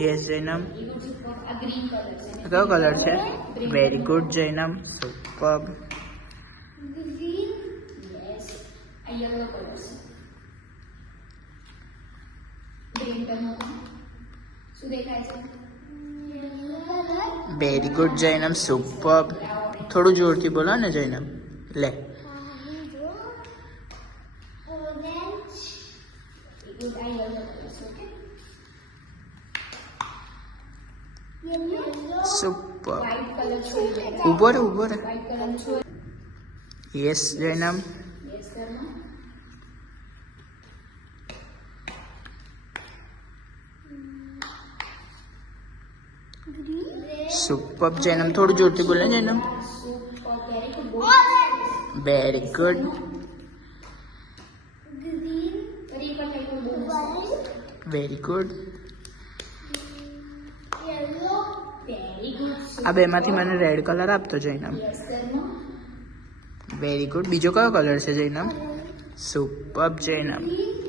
યસ Jainam. Very good super. આ green colour છે. કયો કલર છે? Very good Jainam. Super. Green. Yes. આ યલો કલર છે. ગ્રીન કલર શું દેખાય છે? Yellow colour. Very good Jainam. સુપર. થોડું જોરથી બોલો ને જૈનમ. લે. ઓરેન્જ. Very good. આ યલો કલર છે. Okay. Yellow. Super. White colour છે. ઉભો રે ઉભો રે. વ્હાઇટ કલર છે. યસ Jainam. Yes colour. Green. Super Jainam. થોડું જોરથી બોલે Jainam. Super. Very good. Very good. Green. ફરી એકવાર કઈ બોલ. White. Very good. Yellow. Very good. આ બેમાંથી મને રેડ કલર આપતો Jainam. Yes colour. Very good. બીજો કયો કલર છે જૈનમ? સુપર જૈનમ. ગ્રીન.